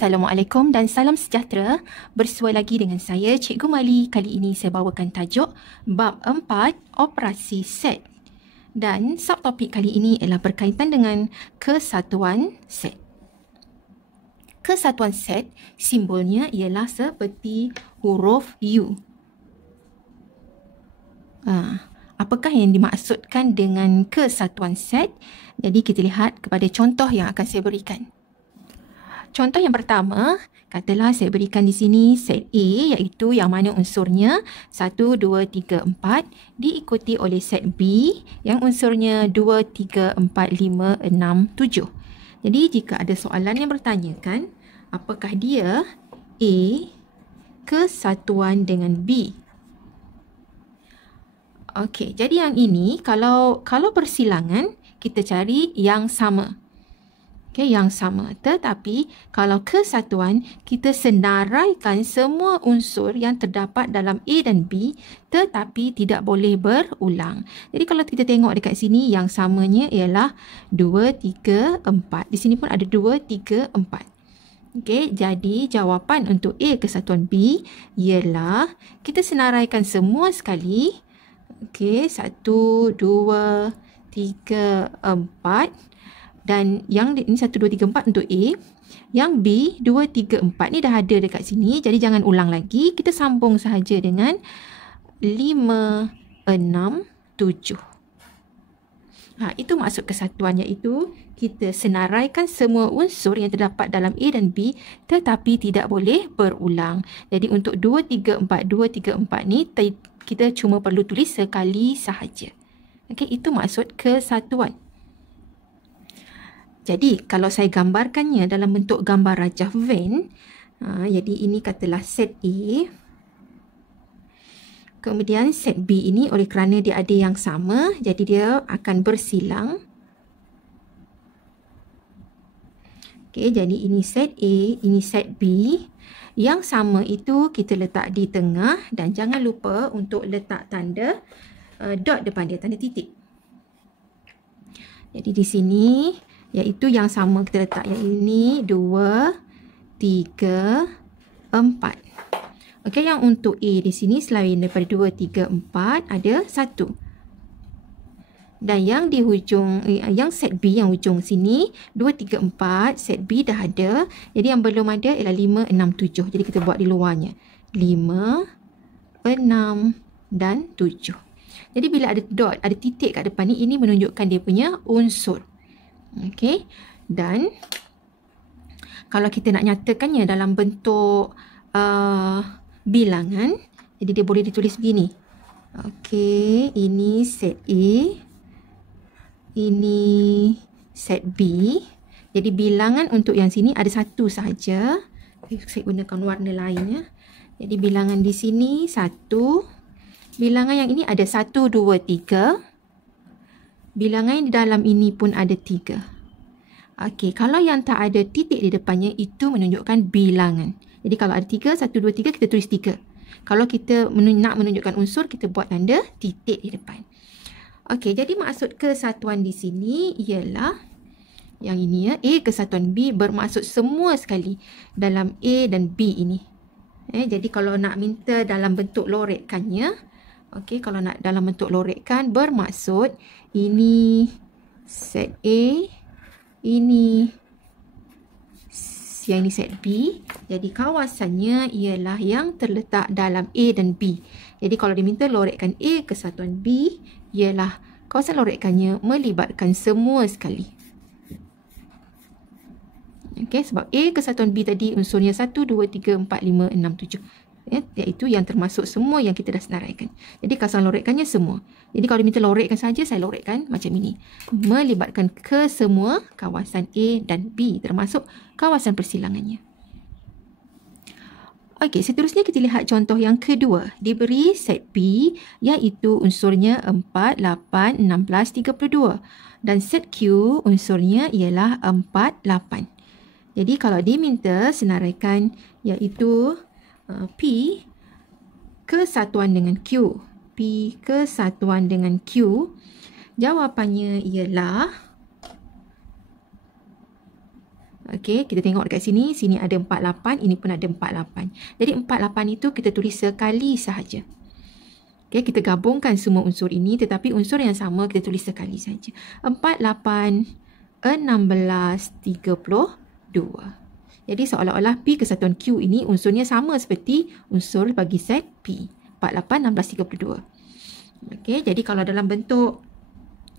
Assalamualaikum dan salam sejahtera. Bersua lagi dengan saya, Cikgu Mali. Kali ini saya bawakan tajuk Bab 4, Operasi Set. Dan subtopik kali ini ialah berkaitan dengan kesatuan set. Kesatuan set, simbolnya ialah seperti huruf U. Apakah yang dimaksudkan dengan kesatuan set? Jadi kita lihat kepada contoh yang akan saya berikan. Contoh yang pertama, katalah saya berikan di sini set A, iaitu yang mana unsurnya 1, 2, 3, 4 diikuti oleh set B yang unsurnya 2, 3, 4, 5, 6, 7. Jadi jika ada soalan yang bertanyakan, apakah dia A kesatuan dengan B? Okey, jadi yang ini kalau persilangan kita cari yang sama. Okey, yang sama. Tetapi kalau kesatuan, kita senaraikan semua unsur yang terdapat dalam A dan B tetapi tidak boleh berulang. Jadi kalau kita tengok dekat sini, yang samanya ialah 2, 3, 4. Di sini pun ada 2, 3, 4. Okey, jadi jawapan untuk A kesatuan B ialah kita senaraikan semua sekali. Okey, 1, 2, 3, 4. Dan yang ini 1, 2, 3, 4 untuk A. Yang B, 2, 3, 4 ni dah ada dekat sini. Jadi jangan ulang lagi. Kita sambung sahaja dengan 5, 6, 7. Itu maksud kesatuan, iaitu kita senaraikan semua unsur yang terdapat dalam A dan B tetapi tidak boleh berulang. Jadi untuk 2, 3, 4, 2, 3, 4 ni kita cuma perlu tulis sekali sahaja. Okey, itu maksud kesatuan. Jadi, kalau saya gambarkannya dalam bentuk gambar rajah Venn, jadi ini katalah set A. Kemudian set B ini oleh kerana dia ada yang sama, jadi dia akan bersilang. Okey, jadi ini set A, ini set B. Yang sama itu kita letak di tengah dan jangan lupa untuk letak tanda dot depan dia, tanda titik. Jadi di sini, iaitu yang sama kita letak yang ini 2, 3, 4. Okey, yang untuk A di sini selain daripada 2, 3, 4 ada 1. Dan yang di hujung, yang set B yang hujung sini 2, 3, 4, set B dah ada. Jadi yang belum ada ialah 5, 6, 7. Jadi kita buat di luarnya 5, 6 dan 7. Jadi bila ada dot, ada titik kat depan ni, ini menunjukkan dia punya unsur. Okey, dan kalau kita nak nyatakannya dalam bentuk bilangan, jadi dia boleh ditulis begini. Okey, ini set A, ini set B. Jadi bilangan untuk yang sini ada 1 sahaja. Saya gunakan warna lain ya. Jadi bilangan di sini 1. Bilangan yang ini ada 1, 2, 3. Bilangan yang di dalam ini pun ada 3. Okey, kalau yang tak ada titik di depannya, itu menunjukkan bilangan. Jadi kalau ada 3, 1, 2, 3, kita tulis 3. Kalau kita nak menunjukkan unsur, kita buat tanda titik di depan. Okey, jadi maksud kesatuan di sini ialah yang ini ya, A kesatuan B bermaksud semua sekali dalam A dan B ini. Jadi kalau nak minta dalam bentuk lorekkannya, okey, kalau nak dalam bentuk lorekkan bermaksud ini set A, ini yang ini set B. Jadi kawasannya ialah yang terletak dalam A dan B. Jadi kalau diminta lorekkan A kesatuan B, ialah kawasan lorekkannya melibatkan semua sekali. Okey, sebab A kesatuan B tadi unsurnya 1, 2, 3, 4, 5, 6, 7. Iaitu yang termasuk semua yang kita dah senaraikan. Jadi kawasan lorekkannya semua. Jadi kalau diminta lorekkan saja, saya lorekkan macam ini. Melibatkan ke semua kawasan A dan B, termasuk kawasan persilangannya. Okey, seterusnya kita lihat contoh yang kedua. Diberi set B, iaitu unsurnya 4, 8, 16, 32. Dan set Q unsurnya ialah 4, 8. Jadi kalau diminta senaraikan iaitu P kesatuan dengan Q. P kesatuan dengan Q. Jawapannya ialah Okey, kita tengok dekat sini. Sini ada 48, ini pun ada 48. Jadi 48 itu kita tulis sekali sahaja. Okey, kita gabungkan semua unsur ini tetapi unsur yang sama kita tulis sekali saja. 48, 16, 32. Jadi seolah-olah P kesatuan Q ini unsurnya sama seperti unsur bagi set P. 48, 16, 32. Okey, jadi kalau dalam bentuk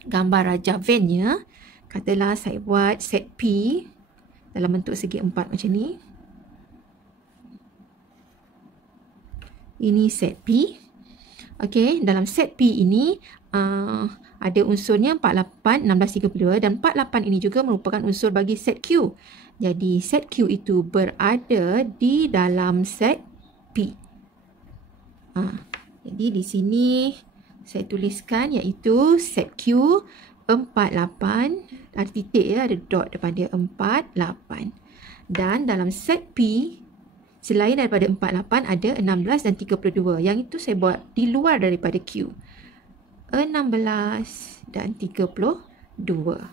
gambar rajah Venn-nya, katalah saya buat set P dalam bentuk segi 4 macam ni. Ini set P. Okey, dalam set P ini ada unsurnya 48, 16, 32 dan 48 ini juga merupakan unsur bagi set Q. Jadi set Q itu berada di dalam set P. Jadi di sini saya tuliskan iaitu set Q 48, ada titik ya, ada dot depan dia, 48. Dan dalam set P, selain daripada 48 ada 16 dan 32. Yang itu saya buat di luar daripada Q. 16 dan 32.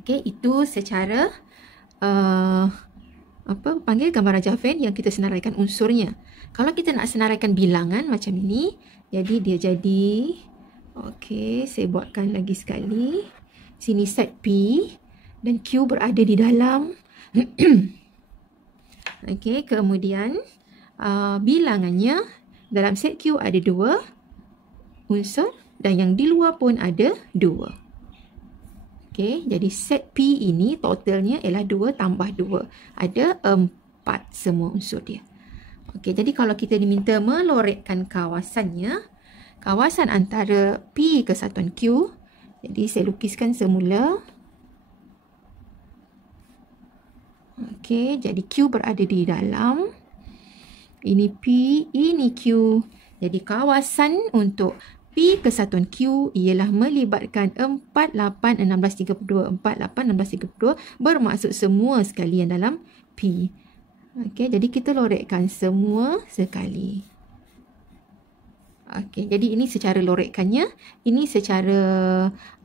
Okey, itu secara panggil gambar rajah Venn yang kita senaraikan unsurnya. Kalau kita nak senaraikan bilangan macam ini, jadi dia jadi, okey, saya buatkan lagi sekali. Sini set P dan Q berada di dalam. Okey, kemudian bilangannya dalam set Q ada 2 unsur dan yang di luar pun ada 2. Okey, jadi set P ini totalnya ialah 2 tambah 2. Ada 4 semua unsur dia. Okey, jadi kalau kita diminta melorekkan kawasannya, kawasan antara P kesatuan Q, jadi saya lukiskan semula. Okey, jadi Q berada di dalam. Ini P, ini Q. Jadi kawasan untuk P kesatuan Q ialah melibatkan 48, 16, 32, 48, 16, 32 bermaksud semua sekalian dalam P. Okey, jadi kita lorekkan semua sekali. Okey, jadi ini secara lorekkannya, ini secara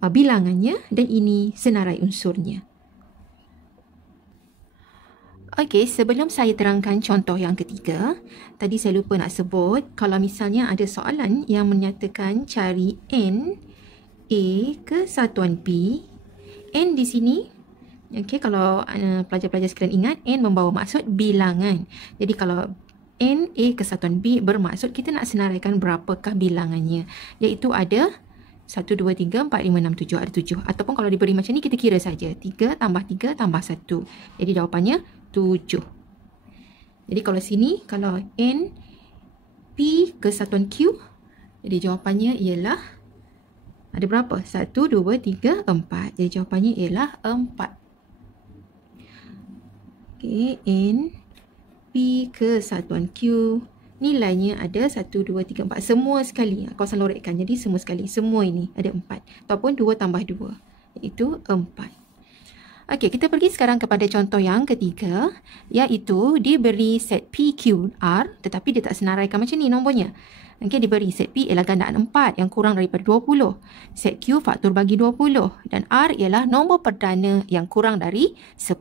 bilangannya dan ini senarai unsurnya. Okey, sebelum saya terangkan contoh yang ketiga, tadi saya lupa nak sebut, kalau misalnya ada soalan yang menyatakan cari N A kesatuan P, N di sini, okey, kalau pelajar-pelajar sekalian ingat, N membawa maksud bilangan. Jadi kalau N A kesatuan B bermaksud kita nak senaraikan berapakah bilangannya, iaitu ada 1, 2, 3, 4, 5, 6, 7, ada 7. Ataupun kalau diberi macam ni, kita kira saja 3 tambah 3 tambah 1. Jadi jawapannya 7. Jadi kalau sini, kalau N P kesatuan Q, jadi jawapannya ialah ada berapa? 1, 2, 3, 4. Jadi jawapannya ialah 4. Okey, N P kesatuan Q, nilainya ada 1, 2, 3, 4. Semua sekali. Kawasan lorekkan. Jadi semua sekali. Semua ini ada 4. Ataupun 2 tambah 2. Iaitu 4. Okey, kita pergi sekarang kepada contoh yang ketiga. Iaitu diberi set PQR. Tetapi dia tak senaraikan macam ni nombornya. Okey, diberi set P ialah gandaan 4 yang kurang daripada 20. Set Q faktor bagi 20. Dan R ialah nombor perdana yang kurang dari 10.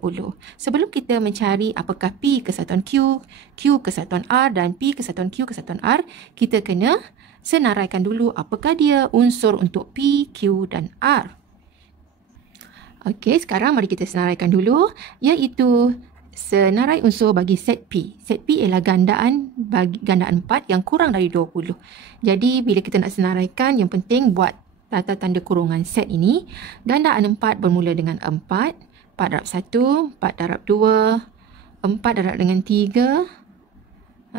Sebelum kita mencari apakah P kesatuan Q, Q kesatuan R dan P kesatuan Q kesatuan R, kita kena senaraikan dulu apakah dia unsur untuk P, Q dan R. Okey, sekarang mari kita senaraikan dulu, iaitu senarai unsur bagi set P. Set P ialah gandaan 4 yang kurang dari 20. Jadi bila kita nak senaraikan, yang penting buat tanda kurungan set ini. Gandaan 4 bermula dengan 4, 4 darab 1, 4 darab 2, 4 darab dengan 3.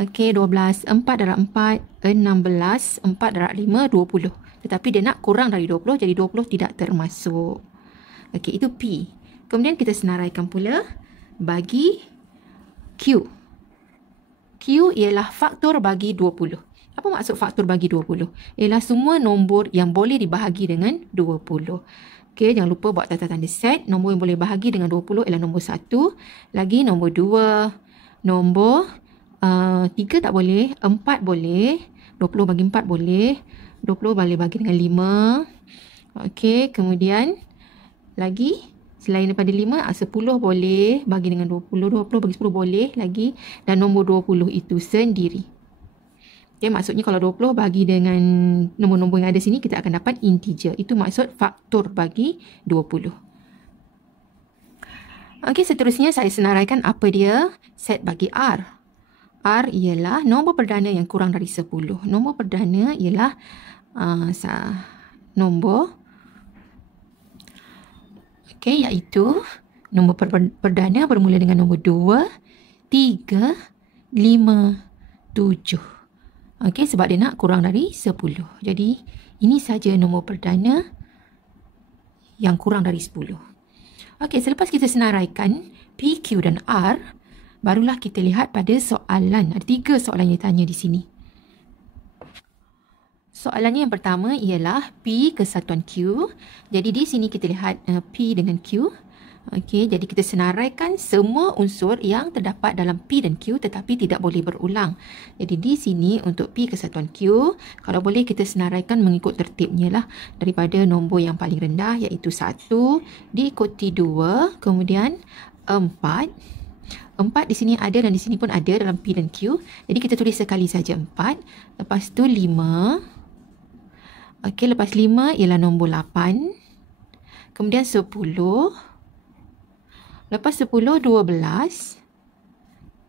Okey, 12, 4 darab 4, 16, 4 darab 5, 20. Tetapi dia nak kurang dari 20, jadi 20 tidak termasuk. Okey, itu P. Kemudian kita senaraikan pula bagi Q. Q ialah faktor bagi 20. Apa maksud faktor bagi 20? Ialah semua nombor yang boleh dibahagi dengan 20. Okey, jangan lupa buat tanda set. Nombor yang boleh bahagi dengan 20 ialah nombor 1. Lagi nombor 2. Nombor 3 tak boleh. 4 boleh. 20 bagi 4 boleh. 20 boleh bagi dengan 5. Okey, kemudian lagi Selain daripada 5, 10 boleh bagi dengan 20. 20 bagi 10 boleh lagi. Dan nombor 20 itu sendiri. Okay, maksudnya kalau 20 bagi dengan nombor-nombor yang ada sini, kita akan dapat integer. Itu maksud faktor bagi 20. Okey, seterusnya saya senaraikan apa dia set bagi R. R ialah nombor perdana yang kurang dari 10. Nombor perdana ialah nombor iaitu nombor perdana bermula dengan nombor 2, 3, 5, 7. Okey, sebab dia nak kurang dari 10. Jadi, ini saja nombor perdana yang kurang dari 10. Okey, selepas kita senaraikan P, Q dan R, barulah kita lihat pada soalan. Ada 3 soalan yang tanya di sini. Soalannya yang pertama ialah P ke satuan Q. Jadi di sini kita lihat P dengan Q. Okey, jadi kita senaraikan semua unsur yang terdapat dalam P dan Q tetapi tidak boleh berulang. Jadi di sini untuk P ke satuan Q, kalau boleh kita senaraikan mengikut tertibnya lah. Daripada nombor yang paling rendah iaitu 1, diikuti 2, kemudian 4. 4 di sini ada dan di sini pun ada dalam P dan Q. Jadi kita tulis sekali saja 4. Lepas tu 5. Okey, lepas 5 ialah nombor 8. Kemudian 10. Lepas 10, 12.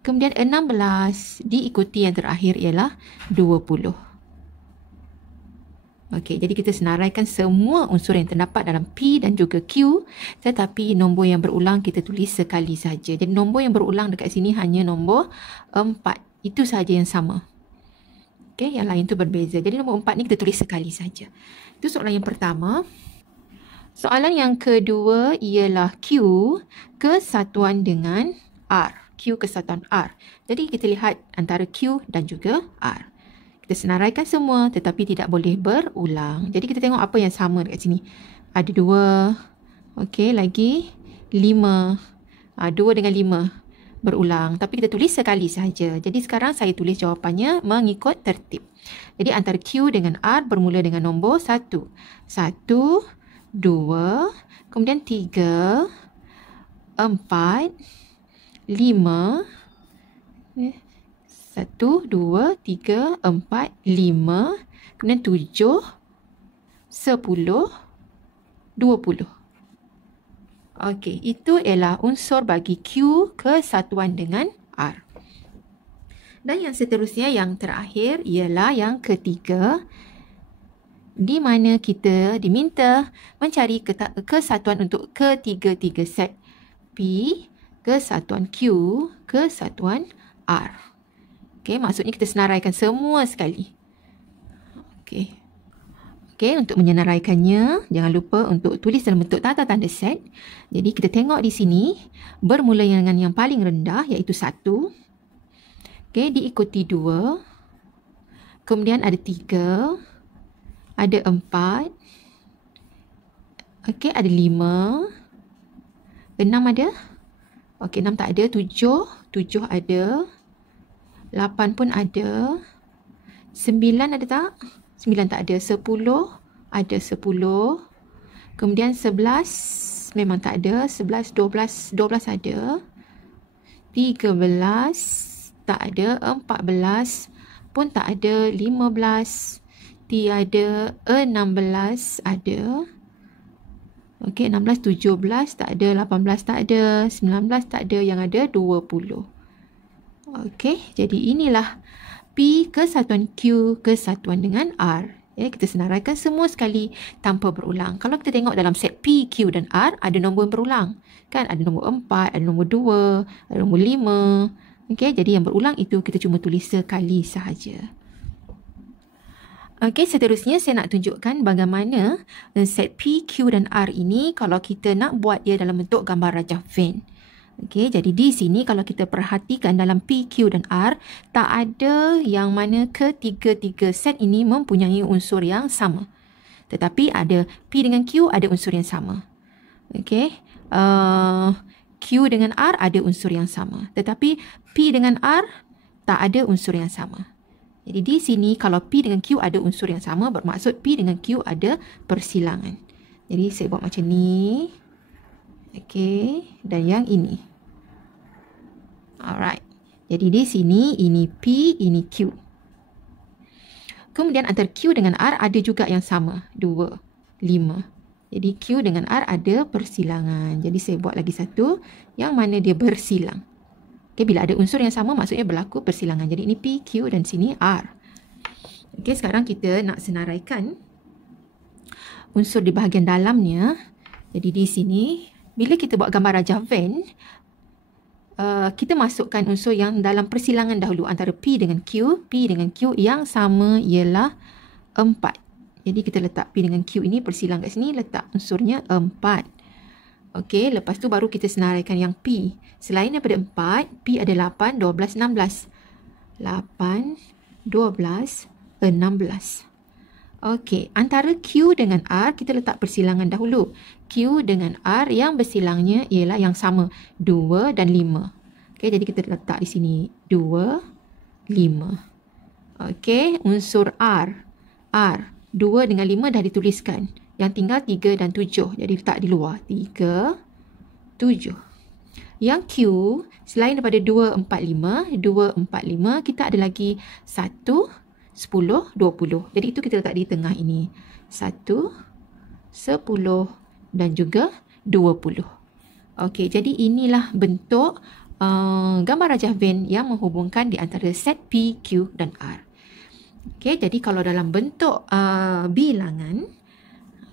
Kemudian 16. Diikuti yang terakhir ialah 20. Okey, jadi kita senaraikan semua unsur yang terdapat dalam P dan juga Q. Tetapi nombor yang berulang kita tulis sekali saja. Jadi nombor yang berulang dekat sini hanya nombor 4. Itu saja yang sama. Okay, yang lain tu berbeza. Jadi nombor 4 ni kita tulis sekali saja. Itu soalan yang pertama. Soalan yang kedua ialah Q kesatuan dengan R. Q kesatuan R. Jadi kita lihat antara Q dan juga R. Kita senaraikan semua tetapi tidak boleh berulang. Jadi kita tengok apa yang sama dekat sini. Ada 2. Okey, lagi 5. 2 dengan 5. Berulang, tapi kita tulis sekali saja. Jadi sekarang saya tulis jawapannya mengikut tertib. Jadi antara Q dengan R bermula dengan nombor 1. 1, 2, kemudian 3, 4, 5, 1, 2, 3, 4, 5, kemudian 7, 10, 20. Okey, itu ialah unsur bagi Q kesatuan dengan R. Dan yang seterusnya, yang terakhir ialah yang ketiga, di mana kita diminta mencari kesatuan untuk ketiga-tiga set P kesatuan Q kesatuan R. Okey, maksudnya kita senaraikan semua sekali. Okey. Okey, untuk menyenaraikannya, jangan lupa untuk tulis dalam bentuk tanda-tanda set. Jadi kita tengok di sini, bermula dengan yang paling rendah iaitu 1. Okey, diikuti 2. Kemudian ada 3. Ada 4. Okey, ada 5. 6 ada? Okey, 6 tak ada. 7. 7 ada. 8 pun ada. 9 ada tak? 9 tak ada. 10 ada 10. Kemudian 11 memang tak ada. 11, 12 ada. 13 tak ada. 14 pun tak ada. 15 tiada. 16 ada. Okey, 16, 17 tak ada. 18 tak ada. 19 tak ada. Yang ada 20. Okey, jadi inilah P kesatuan Q kesatuan dengan R. Ya, kita senaraikan semua sekali tanpa berulang. Kalau kita tengok dalam set P, Q dan R, ada nombor yang berulang. Kan? Ada nombor 4, ada nombor 2, ada nombor 5. Okey, jadi yang berulang itu kita cuma tulis sekali sahaja. Okey, seterusnya saya nak tunjukkan bagaimana set P, Q dan R ini kalau kita nak buat dia dalam bentuk gambar rajah Venn. Okey, jadi di sini kalau kita perhatikan dalam P, Q dan R, tak ada yang mana ketiga-tiga set ini mempunyai unsur yang sama. Tetapi ada P dengan Q ada unsur yang sama. Okey, Q dengan R ada unsur yang sama. Tetapi P dengan R tak ada unsur yang sama. Jadi di sini kalau P dengan Q ada unsur yang sama, bermaksud P dengan Q ada persilangan. Jadi saya buat macam ni. Okey, dan yang ini. Alright. Jadi di sini ini P, ini Q. Kemudian antara Q dengan R ada juga yang sama, 2, 5. Jadi Q dengan R ada persilangan. Jadi saya buat lagi satu yang mana dia bersilang. Okay, bila ada unsur yang sama maksudnya berlaku persilangan. Jadi ini P, Q dan sini R. Okay, sekarang kita nak senaraikan unsur di bahagian dalamnya. Jadi di sini, bila kita buat gambar rajah Venn, kita masukkan unsur yang dalam persilangan dahulu antara P dengan Q. P dengan Q yang sama ialah 4. Jadi kita letak P dengan Q ini persilang kat sini, letak unsurnya 4. Okey, lepas tu baru kita senaraikan yang P. Selain daripada 4, P ada 8, 12, 16. 8, 12, 16. Okey, antara Q dengan R kita letak persilangan dahulu. Q dengan R yang bersilangnya ialah yang sama, 2 dan 5. Okey, jadi kita letak di sini 2, 5. Okey, unsur R. R, 2 dengan 5 dah dituliskan. Yang tinggal 3 dan 7. Jadi letak di luar. 3, 7. Yang Q, selain daripada 2, 4, 5. 2, 4, 5. Kita ada lagi 1, 10, 20. Jadi itu kita letak di tengah ini. 1, 10 dan juga 20. Okey, jadi inilah bentuk gambar rajah Venn yang menghubungkan di antara set P, Q dan R. Okey, jadi kalau dalam bentuk bilangan,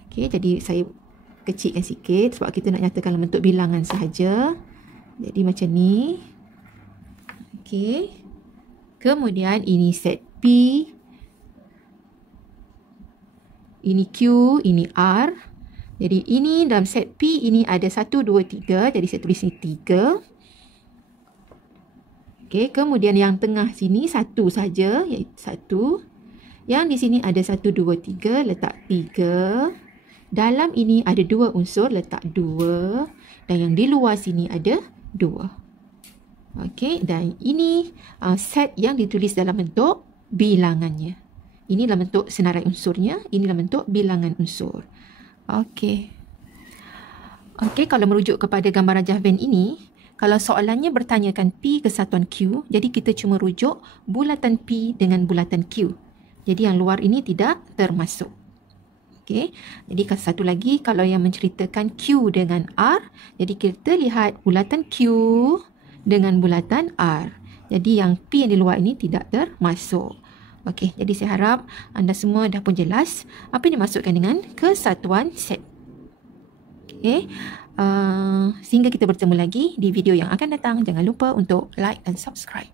okey, jadi saya kecilkan sikit sebab kita nak nyatakan dalam bentuk bilangan sahaja. Jadi macam ni. Okey. Kemudian ini set P, ini Q, ini R. Jadi ini dalam set P ini ada 1, 2, 3. Jadi saya tulis ni 3. Okey, kemudian yang tengah sini 1 saja, iaitu 1. Yang di sini ada 1, 2, 3, letak 3. Dalam ini ada 2 unsur, letak 2. Dan yang di luar sini ada 2. Okey, dan ini set yang ditulis dalam bentuk bilangannya. Ini dalam bentuk senarai unsurnya, ini dalam bentuk bilangan unsur. Okey. Okey, kalau merujuk kepada gambar rajah Venn ini, kalau soalannya bertanyakan P kesatuan Q, jadi kita cuma rujuk bulatan P dengan bulatan Q. Jadi yang luar ini tidak termasuk. Okey. Jadi satu lagi, kalau yang menceritakan Q dengan R, jadi kita lihat bulatan Q dengan bulatan R. Jadi yang P yang di luar ini tidak termasuk. Okey, jadi saya harap anda semua dah pun jelas apa yang dimaksudkan dengan kesatuan set. Okey. Sehingga kita bertemu lagi di video yang akan datang. Jangan lupa untuk like dan subscribe.